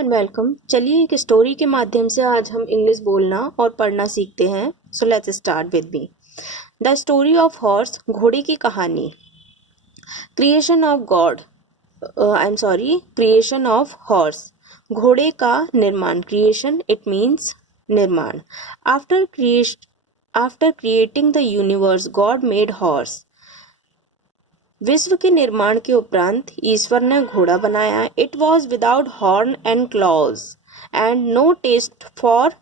And welcome. चलिए एक story के माध्यम से आज हम इंग्लिश बोलना और पढ़ना सीखते हैं। So let's start with me. The story of horse, घोड़े की कहानी। Creation of God, creation of horse, घोड़े का निर्माण। क्रिएशन इट मीन्स निर्माण। After creating the universe God made horse. विश्व के निर्माण के उपरांत ईश्वर ने घोड़ा बनाया। It was without horn and claws and no taste for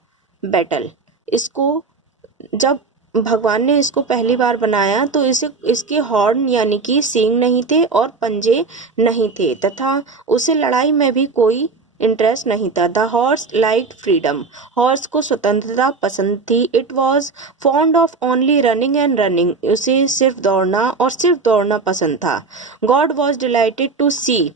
battle. इसको जब भगवान ने इसको पहली बार बनाया तो इसके हॉर्न यानी कि सींग नहीं थे और पंजे नहीं थे तथा उसे लड़ाई में भी कोई इंटरेस्ट नहीं था। The horse like freedom, horse को स्वतंत्रता पसंद थी। It was fond of only running and running, उसे सिर्फ दौड़ना पसंद था। God was delighted to see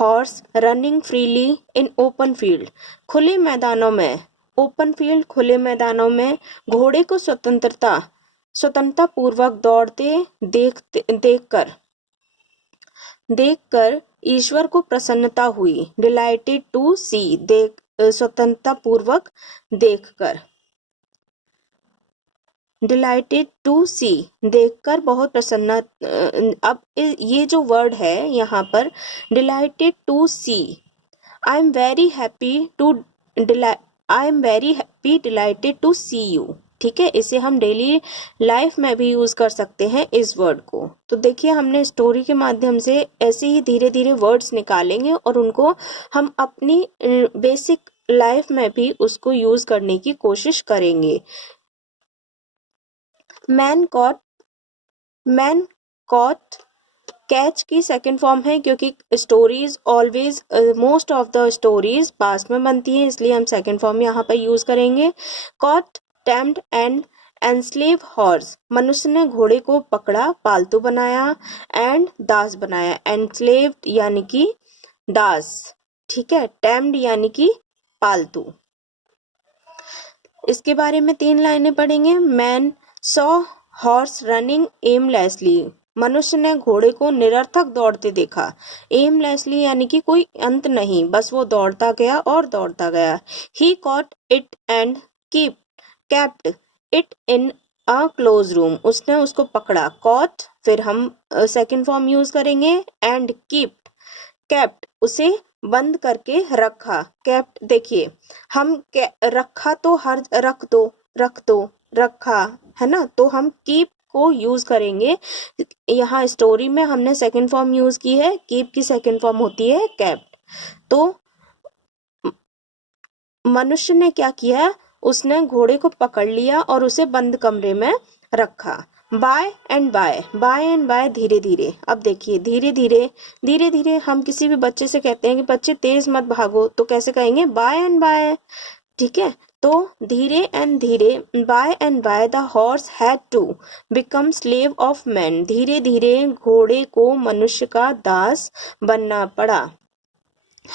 horse running freely in open field, खुले मैदानों में। ओपन फील्ड, खुले मैदानों में घोड़े को स्वतंत्रता पूर्वक दौड़ते देखकर ईश्वर को प्रसन्नता हुई। डिलाइटेड टू सी, स्वतंत्रता पूर्वक देखकर। डिलाइटेड टू सी, देखकर बहुत प्रसन्न। अब ये जो वर्ड है यहाँ पर delighted to see, I am very happy delighted to see you. ठीक है, इसे हम डेली लाइफ में भी यूज कर सकते हैं इस वर्ड को। तो देखिए हमने स्टोरी के माध्यम से ऐसे ही धीरे धीरे वर्ड्स निकालेंगे और उनको हम अपनी बेसिक लाइफ में भी उसको यूज करने की कोशिश करेंगे। मैन कॉट, कैच की सेकंड फॉर्म है क्योंकि stories always most of the stories past में बनती हैं, इसलिए हम सेकंड फॉर्म यहाँ पर यूज करेंगे। Caught, tamed and enslave horse, मनुष्य ने घोड़े को पकड़ा, पालतू बनाया। एंड दास बनाया, एनस्लेव्ड यानी कि दास। ठीक है, टेम्ड यानी कि पालतू। इसके बारे में 3 लाइनें पढ़ेंगे। Man saw horse running aimlessly, मनुष्य ने घोड़े को निरर्थक दौड़ते देखा। एमलेसली यानी कि कोई अंत नहीं, बस वो दौड़ता गया और दौड़ता गया। He caught it and kept it in a close room, उसने उसको पकड़ा। कॉट, फिर हम सेकंड फॉर्म यूज करेंगे एंड केप्ट, उसे बंद करके रखा। केप्ट, देखिए हम रखा तो हर रख दो रखा है ना, तो हम कीप को यूज करेंगे। यहाँ स्टोरी में हमने सेकंड फॉर्म यूज की है, कीप की सेकंड फॉर्म होती है केप्ट। तो मनुष्य ने क्या किया, उसने घोड़े को पकड़ लिया और उसे बंद कमरे में रखा। बाय एंड बाय, धीरे धीरे। अब देखिए धीरे धीरे हम किसी भी बच्चे से कहते हैं कि बच्चे तेज मत भागो, तो कैसे कहेंगे, बाय एंड बाय। ठीक है, तो धीरे एंड धीरे, by and by the horse had to become slave of man, धीरे धीरे घोड़े को मनुष्य का दास बनना पड़ा।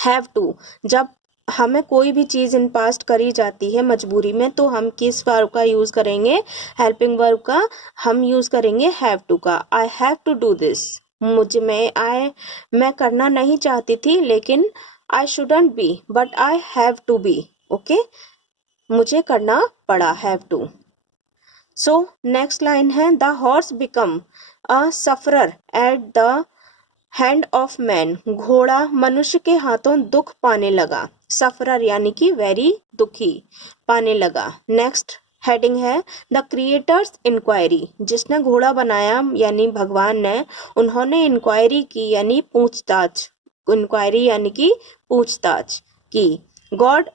हैव टू, जब हमें कोई भी चीज इन पास्ट करी जाती है मजबूरी में तो हम किस वर्ब का यूज करेंगे, हेल्पिंग वर्ब का हम यूज करेंगे हैव टू का। I have to do this, मैं करना नहीं चाहती थी लेकिन I shouldn't be but I have to be. Okay, मुझे करना पड़ा, have to. So next line है the horse become a sufferer at the hand of man, घोड़ा मनुष्य के हाथों दुख पाने लगा। सफरर यानी कि वेरी दुखी, पाने लगा। नेक्स्ट हेडिंग है द क्रिएटर्स इंक्वायरी, जिसने घोड़ा बनाया यानी भगवान ने, उन्होंने इंक्वायरी की यानी पूछताछ, इंक्वायरी यानी कि पूछताछ की। God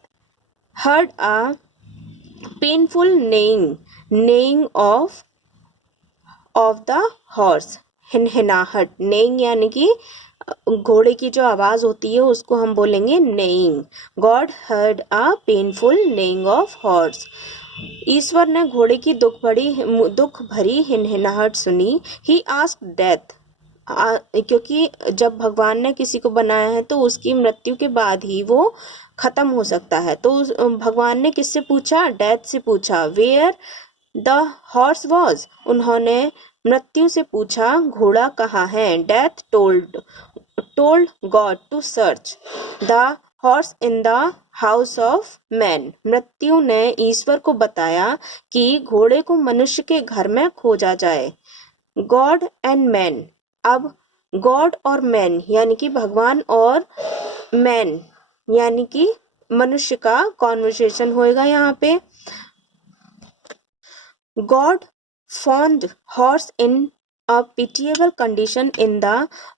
heard a painful neighing of the horse, हिनहिनाहट। नेइंग यानी कि घोड़े की जो आवाज होती है उसको हम बोलेंगे neighing. God heard a painful neighing of horse, ईश्वर ने घोड़े की दुख भरी हिनहिनाहट सुनी। ही आस्क्ड डेथ, क्योंकि जब भगवान ने किसी को बनाया है तो उसकी मृत्यु के बाद ही वो खत्म हो सकता है, तो भगवान ने किससे पूछा, डेथ से पूछा। वेयर द हॉर्स वॉज, उन्होंने मृत्यु से पूछा घोड़ा कहाँ है। Death told God to search the horse in the house of man, मृत्यु ने ईश्वर को बताया कि घोड़े को मनुष्य के घर में खोजा जाए। गॉड एंड मैन, अब गॉड और मैन यानी कि भगवान और मैन यानी कि मनुष्य का कॉन्वर्सेशन होएगा यहाँ पे। God found horse in a pitiable condition in the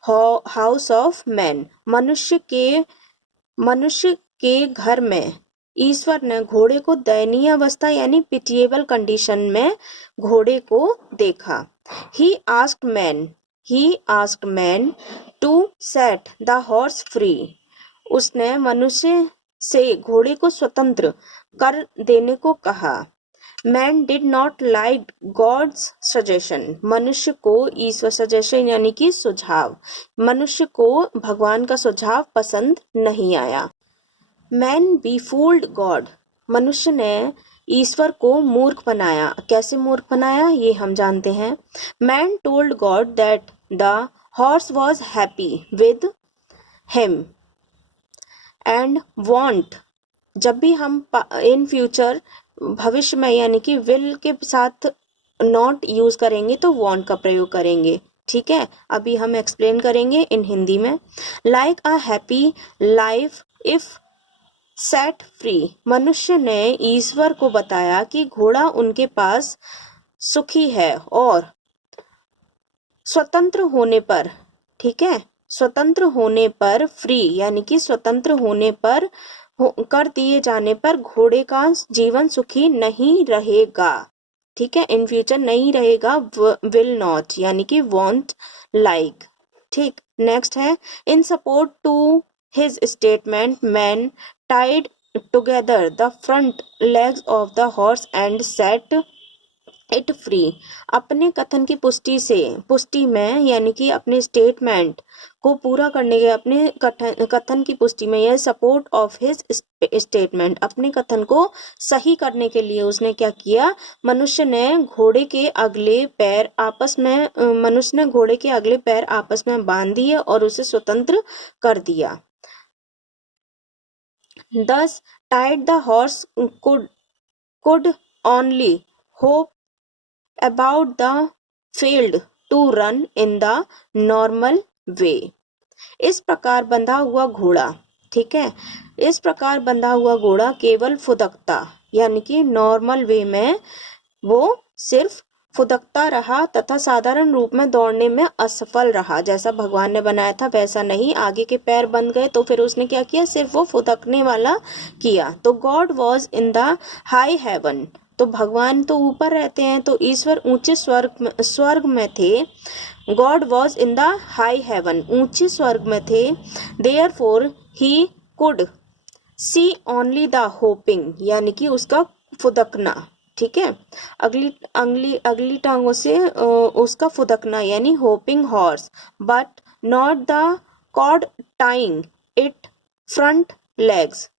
house of man, मनुष्य के घर में ईश्वर ने घोड़े को दयनीय अवस्था यानी पिटिएबल कंडीशन में घोड़े को देखा। He asked man to set the horse free, उसने मनुष्य से घोड़े को स्वतंत्र कर देने को कहा। Man did not like God's suggestion, मनुष्य को ईश्वर सजेशन यानी कि सुझाव, मनुष्य को भगवान का सुझाव पसंद नहीं आया। मैन बीफूल्ड गॉड, मनुष्य ने ईश्वर को मूर्ख बनाया। कैसे मूर्ख बनाया ये हम जानते हैं। Man told God that the horse was happy with him and want, जब भी हम इन फ्यूचर भविष्य में यानी कि विल के साथ नॉट यूज करेंगे तो वॉन्ट का प्रयोग करेंगे। ठीक है, अभी हम एक्सप्लेन करेंगे इन हिंदी में। Like a happy life if set free, मनुष्य ने ईश्वर को बताया कि घोड़ा उनके पास सुखी है और स्वतंत्र होने पर, ठीक है, स्वतंत्र होने पर फ्री यानी कि स्वतंत्र होने पर कर दिए जाने पर घोड़े का जीवन सुखी नहीं रहेगा। ठीक है, इन फ्यूचर नहीं रहेगा, विल नॉट यानी कि वॉन्ट लाइक। ठीक, नेक्स्ट है in support to his statement man tied together the front legs of the horse and set it free, अपने कथन की पुष्टि में यानी कि अपने स्टेटमेंट को पूरा करने के अपने कथन की पुष्टि में या सपोर्ट ऑफ हिज स्टेटमेंट, अपने कथन को सही करने के लिए उसने क्या किया, मनुष्य ने घोड़े के अगले पैर आपस में बांध दिए और उसे स्वतंत्र कर दिया। Thus tied the horse could only hope about the field to run in the normal way, इस प्रकार बंधा हुआ घोड़ा, ठीक है, इस प्रकार बंधा हुआ घोड़ा केवल फुदकता यानी कि नॉर्मल वे में वो सिर्फ फुदकता रहा तथा साधारण रूप में दौड़ने में असफल रहा। जैसा भगवान ने बनाया था वैसा नहीं, आगे के पैर बंद गए तो फिर उसने क्या किया, सिर्फ वो फुदकने वाला किया। तो God was in the high heaven, तो भगवान तो ऊपर रहते हैं तो ईश्वर ऊंचे स्वर्ग में थे। God was in the high heaven, ऊंचे स्वर्ग में थे। Therefore he could see only the hopping यानी कि उसका फुदकना, ठीक है, अगली टांगों से उसका फुदकना यानी hopping horse, but not the cord tying it front legs.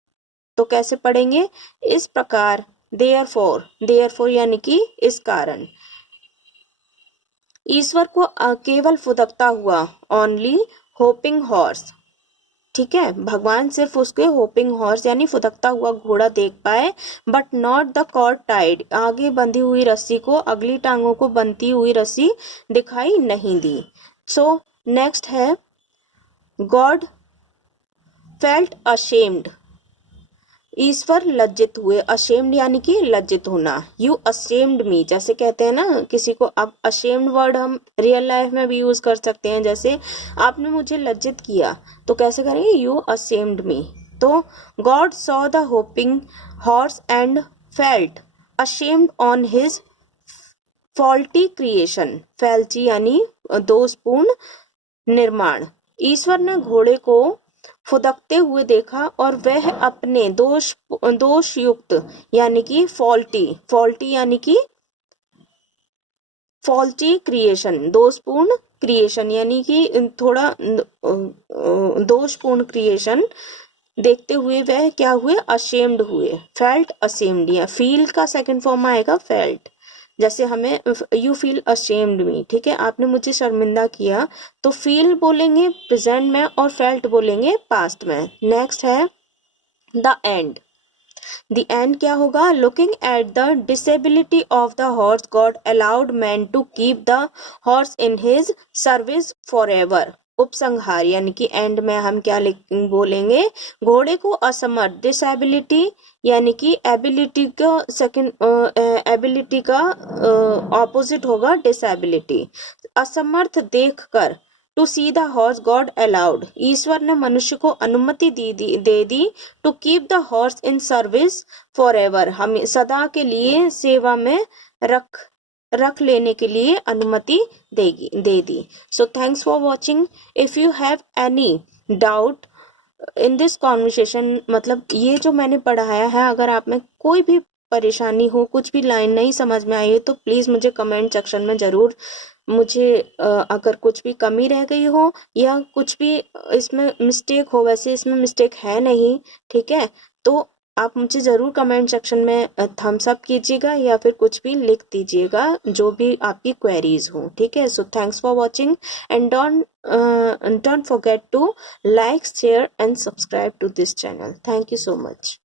तो कैसे पढ़ेंगे, इस प्रकार, देयरफॉर यानी कि इस कारण, ईश्वर को केवल फुदकता हुआ, ओनली होपिंग हॉर्स, ठीक है, भगवान सिर्फ उसके होपिंग हॉर्स यानी फुदकता हुआ घोड़ा देख पाए, but not the cord tied, आगे बंधी हुई रस्सी को, अगली टांगों को बंधी हुई रस्सी दिखाई नहीं दी। सो नेक्स्ट है गॉड फेल्ट अशेम्ड, ईश्वर लज्जित हुए, अशेम्ड यानी कि लज्जित होना। यू अशेम्ड मी, जैसे कहते हैं ना किसी को, अब अशेम्ड वर्ड हम रियल लाइफ में भी यूज कर सकते हैं, जैसे आपने मुझे लज्जित किया तो कैसे करेंगे, यू अशेम्ड मी। तो God saw the hopping horse and felt ashamed on his faulty creation, faulty यानी दोषपूर्ण निर्माण, ईश्वर ने घोड़े को फुदकते हुए देखा और वह अपने दोषयुक्त यानी कि फॉल्टी यानी कि फॉल्टी क्रिएशन, दोषपूर्ण क्रिएशन यानी कि थोड़ा दोषपूर्ण क्रिएशन देखते हुए वह क्या हुए, अशेम्ड हुए। फेल्ट अशेम्ड या फील का सेकंड फॉर्म आएगा फेल्ट, जैसे हमें यू फील अशेम्ड मी, ठीक है, आपने मुझे शर्मिंदा किया, तो फील बोलेंगे प्रेजेंट में और फेल्ट बोलेंगे पास्ट में। नेक्स्ट है द एंड। द एंड क्या होगा? Looking at the disability of the horse God allowed man to keep the horse in his service for ever. उपसंहार यानी कि एंड में हम क्या बोलेंगे? घोड़े को असमर्थ, डिसेबिलिटी यानी कि एबिलिटी का सेकंड, एबिलिटी का ऑपोजिट होगा डिसेबिलिटी। असमर्थ देखकर, to see the horse God allowed, ईश्वर ने मनुष्य को अनुमति दे दी to keep the horse in service for ever, हमें सदा के लिए सेवा में रख लेने के लिए अनुमति दे दी। So thanks for watching. If you have any doubt in this conversation, मतलब ये जो मैंने पढ़ाया है, अगर आप में कोई भी परेशानी हो, कुछ भी लाइन नहीं समझ में आई है, तो प्लीज़ मुझे कमेंट सेक्शन में ज़रूर, मुझे अगर कुछ भी कमी रह गई हो या कुछ भी इसमें मिस्टेक हो, वैसे इसमें मिस्टेक है नहीं, ठीक है, तो आप मुझे ज़रूर कमेंट सेक्शन में थम्स अप कीजिएगा या फिर कुछ भी लिख दीजिएगा, जो भी आपकी क्वेरीज हो, ठीक है। So thanks for watching and don't forget to like, share and subscribe to this channel. Thank you so much.